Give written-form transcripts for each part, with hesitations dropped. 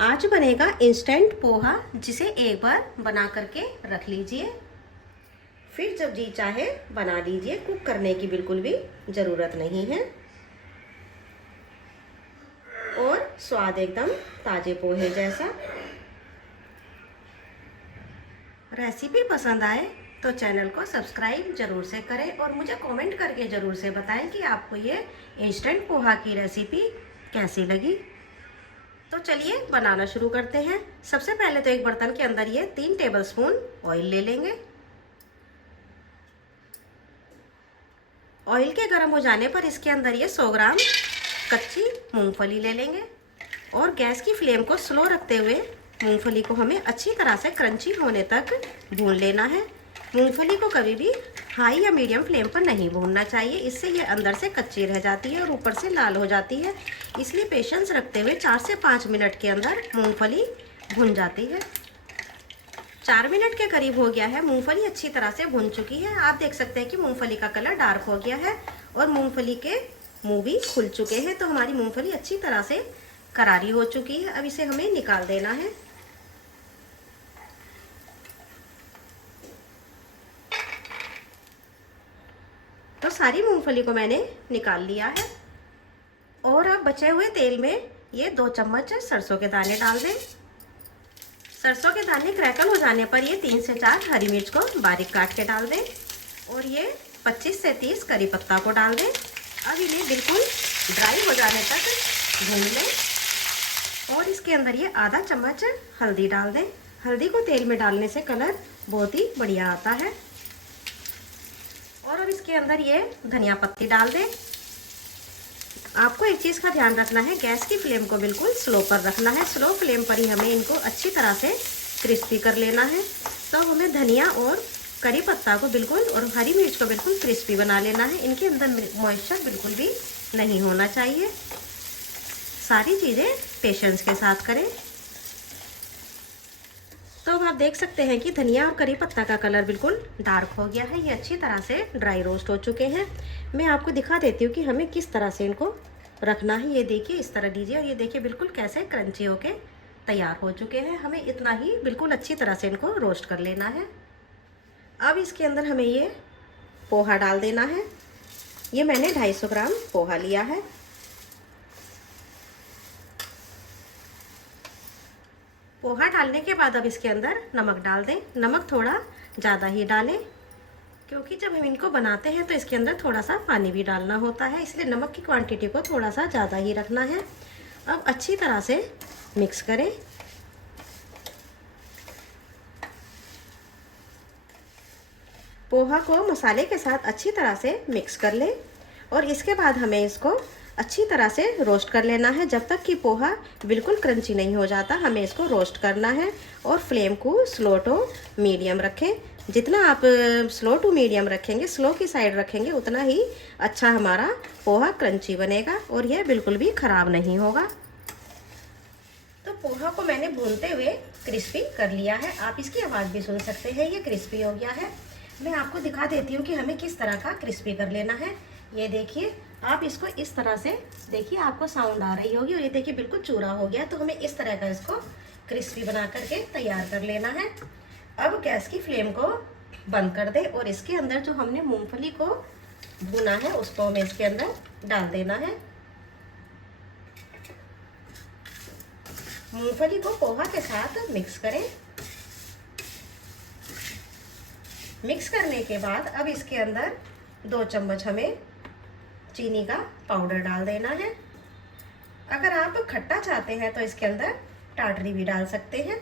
आज बनेगा इंस्टेंट पोहा, जिसे एक बार बना करके रख लीजिए, फिर जब जी चाहे बना लीजिए। कुक करने की बिल्कुल भी ज़रूरत नहीं है और स्वाद एकदम ताज़े पोहे जैसा। रेसिपी पसंद आए तो चैनल को सब्सक्राइब ज़रूर से करें और मुझे कमेंट करके ज़रूर से बताएं कि आपको ये इंस्टेंट पोहा की रेसिपी कैसी लगी। तो चलिए बनाना शुरू करते हैं। सबसे पहले तो एक बर्तन के अंदर ये 3 टेबलस्पून ऑयल ले लेंगे। ऑयल के गर्म हो जाने पर इसके अंदर ये 100 ग्राम कच्ची मूंगफली ले लेंगे और गैस की फ्लेम को स्लो रखते हुए मूंगफली को हमें अच्छी तरह से क्रंची होने तक भून लेना है। मूंगफली को कभी भी हाई या मीडियम फ्लेम पर नहीं भूनना चाहिए, इससे ये अंदर से कच्ची रह जाती है और ऊपर से लाल हो जाती है। इसलिए पेशेंस रखते हुए 4 से 5 मिनट के अंदर मूंगफली भुन जाती है। 4 मिनट के करीब हो गया है, मूंगफली अच्छी तरह से भुन चुकी है। आप देख सकते हैं कि मूंगफली का कलर डार्क हो गया है और मूंगफली के मुंह भी खुल चुके हैं। तो हमारी मूंगफली अच्छी तरह से करारी हो चुकी है। अब इसे हमें निकाल देना है। तो सारी मूंगफली को मैंने निकाल लिया है और अब बचे हुए तेल में ये 2 चम्मच सरसों के दाने डाल दें। सरसों के दाने क्रैकल हो जाने पर ये 3 से 4 हरी मिर्च को बारीक काट के डाल दें और ये 25 से 30 करी पत्ता को डाल दें। अब इन्हें बिल्कुल ड्राई हो जाने तक भून लें और इसके अंदर ये आधा चम्मच हल्दी डाल दें। हल्दी को तेल में डालने से कलर बहुत ही बढ़िया आता है। और अब इसके अंदर ये धनिया पत्ती डाल दें। आपको एक चीज़ का ध्यान रखना है, गैस की फ्लेम को बिल्कुल स्लो पर रखना है। स्लो फ्लेम पर ही हमें इनको अच्छी तरह से क्रिस्पी कर लेना है। तो हमें धनिया और करी पत्ता को बिल्कुल और हरी मिर्च को बिल्कुल क्रिस्पी बना लेना है। इनके अंदर मॉइस्चर बिल्कुल भी नहीं होना चाहिए। सारी चीज़ें पेशेंस के साथ करें। तो अब आप देख सकते हैं कि धनिया और करी पत्ता का कलर बिल्कुल डार्क हो गया है। ये अच्छी तरह से ड्राई रोस्ट हो चुके हैं। मैं आपको दिखा देती हूँ कि हमें किस तरह से इनको रखना है। ये देखिए, इस तरह दीजिए और ये देखिए बिल्कुल कैसे क्रंची होके तैयार हो चुके हैं। हमें इतना ही बिल्कुल अच्छी तरह से इनको रोस्ट कर लेना है। अब इसके अंदर हमें ये पोहा डाल देना है। ये मैंने 250 ग्राम पोहा लिया है। पोहा डालने के बाद अब इसके अंदर नमक डाल दें। नमक थोड़ा ज़्यादा ही डालें क्योंकि जब हम इनको बनाते हैं तो इसके अंदर थोड़ा सा पानी भी डालना होता है, इसलिए नमक की क्वांटिटी को थोड़ा सा ज़्यादा ही रखना है। अब अच्छी तरह से मिक्स करें। पोहा को मसाले के साथ अच्छी तरह से मिक्स कर लें और इसके बाद हमें इसको अच्छी तरह से रोस्ट कर लेना है। जब तक कि पोहा बिल्कुल क्रंची नहीं हो जाता हमें इसको रोस्ट करना है। और फ्लेम को स्लो टू मीडियम रखें। जितना आप स्लो टू मीडियम रखेंगे, स्लो की साइड रखेंगे, उतना ही अच्छा हमारा पोहा क्रंची बनेगा और यह बिल्कुल भी ख़राब नहीं होगा। तो पोहा को मैंने भूनते हुए क्रिस्पी कर लिया है। आप इसकी आवाज़ भी सुन सकते हैं, ये क्रिस्पी हो गया है। मैं आपको दिखा देती हूँ कि हमें किस तरह का क्रिस्पी कर लेना है। ये देखिए, आप इसको इस तरह से देखिए, आपको साउंड आ रही होगी और ये देखिए बिल्कुल चूरा हो गया। तो हमें इस तरह का इसको क्रिस्पी बना करके तैयार कर लेना है। अब गैस की फ्लेम को बंद कर दें और इसके अंदर जो हमने मूंगफली को भुना है उसको हमें इसके अंदर डाल देना है। मूंगफली को पोहा के साथ मिक्स करें। मिक्स करने के बाद अब इसके अंदर 2 चम्मच हमें चीनी का पाउडर डाल देना है। अगर आप खट्टा चाहते हैं तो इसके अंदर टाटरी भी डाल सकते हैं,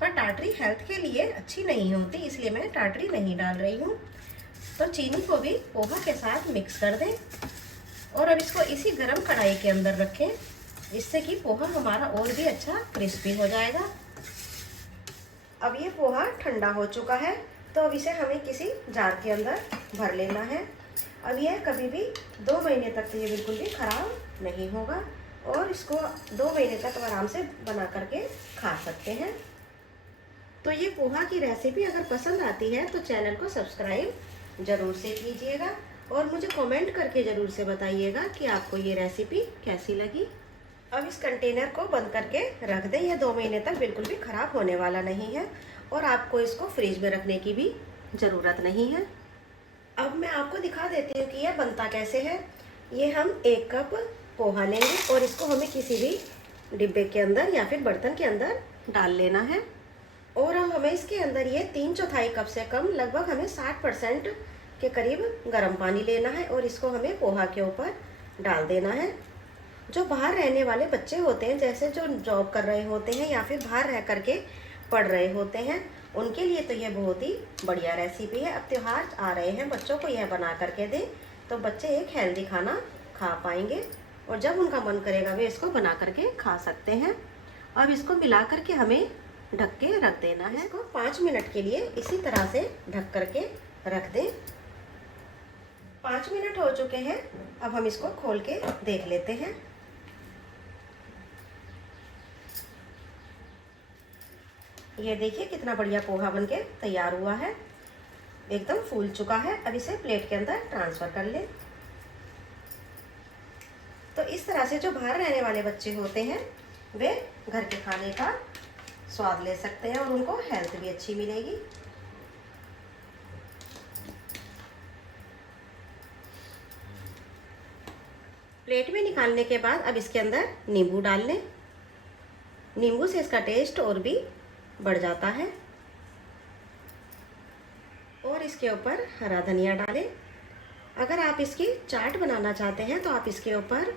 पर टाटरी हेल्थ के लिए अच्छी नहीं होती, इसलिए मैं टाटरी नहीं डाल रही हूँ। तो चीनी को भी पोहा के साथ मिक्स कर दें और अब इसको इसी गरम कढ़ाई के अंदर रखें, इससे कि पोहा हमारा और भी अच्छा क्रिस्पी हो जाएगा। अब ये पोहा ठंडा हो चुका है, तो अब इसे हमें किसी जार के अंदर भर लेना है। अब यह कभी भी 2 महीने तक तो ये बिल्कुल भी ख़राब नहीं होगा और इसको 2 महीने तक आराम से बना करके खा सकते हैं। तो ये पोहा की रेसिपी अगर पसंद आती है तो चैनल को सब्सक्राइब ज़रूर से कीजिएगा और मुझे कमेंट करके ज़रूर से बताइएगा कि आपको ये रेसिपी कैसी लगी। अब इस कंटेनर को बंद करके रख दें। यह 2 महीने तक बिल्कुल भी ख़राब होने वाला नहीं है और आपको इसको फ्रिज में रखने की भी ज़रूरत नहीं है। अब मैं आपको दिखा देती हूँ कि यह बनता कैसे है। ये हम 1 कप पोहा लेंगे और इसको हमें किसी भी डिब्बे के अंदर या फिर बर्तन के अंदर डाल लेना है। और अब हमें इसके अंदर ये 3/4 कप से कम, लगभग हमें 60% के करीब गर्म पानी लेना है और इसको हमें पोहा के ऊपर डाल देना है। जो बाहर रहने वाले बच्चे होते हैं, जैसे जो जॉब कर रहे होते हैं या फिर बाहर रह करके पढ़ रहे होते हैं, उनके लिए तो यह बहुत ही बढ़िया रेसिपी है। अब त्योहार आ रहे हैं, बच्चों को यह बना करके दें तो बच्चे एक हेल्दी खाना खा पाएंगे और जब उनका मन करेगा वे इसको बना करके खा सकते हैं। अब इसको मिला करके हमें ढक के रख देना है। इसको 5 मिनट के लिए इसी तरह से ढक करके रख दें। 5 मिनट हो चुके हैं। अब हम इसको खोल के देख लेते हैं। ये देखिए कितना बढ़िया पोहा बनके तैयार हुआ है, एकदम फूल चुका है। अब इसे प्लेट के अंदर ट्रांसफ़र कर लें। तो इस तरह से जो बाहर रहने वाले बच्चे होते हैं वे घर के खाने का स्वाद ले सकते हैं और उनको हेल्थ भी अच्छी मिलेगी। प्लेट में निकालने के बाद अब इसके अंदर नींबू डाल लें। नींबू से इसका टेस्ट और भी बढ़ जाता है। और इसके ऊपर हरा धनिया डालें। अगर आप इसकी चाट बनाना चाहते हैं तो आप इसके ऊपर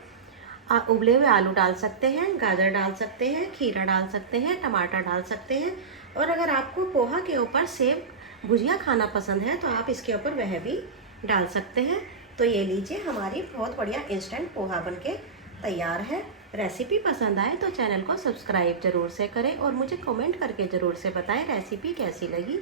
उबले हुए आलू डाल सकते हैं, गाजर डाल सकते हैं, खीरा डाल सकते हैं, टमाटर डाल सकते हैं। और अगर आपको पोहा के ऊपर सेव भुजिया खाना पसंद है तो आप इसके ऊपर वह भी डाल सकते हैं। तो ये लीजिए, हमारी बहुत बढ़िया इंस्टेंट पोहा बनके तैयार है। रेसिपी पसंद आए तो चैनल को सब्सक्राइब ज़रूर से करें और मुझे कमेंट करके ज़रूर से बताएं रेसिपी कैसी लगी।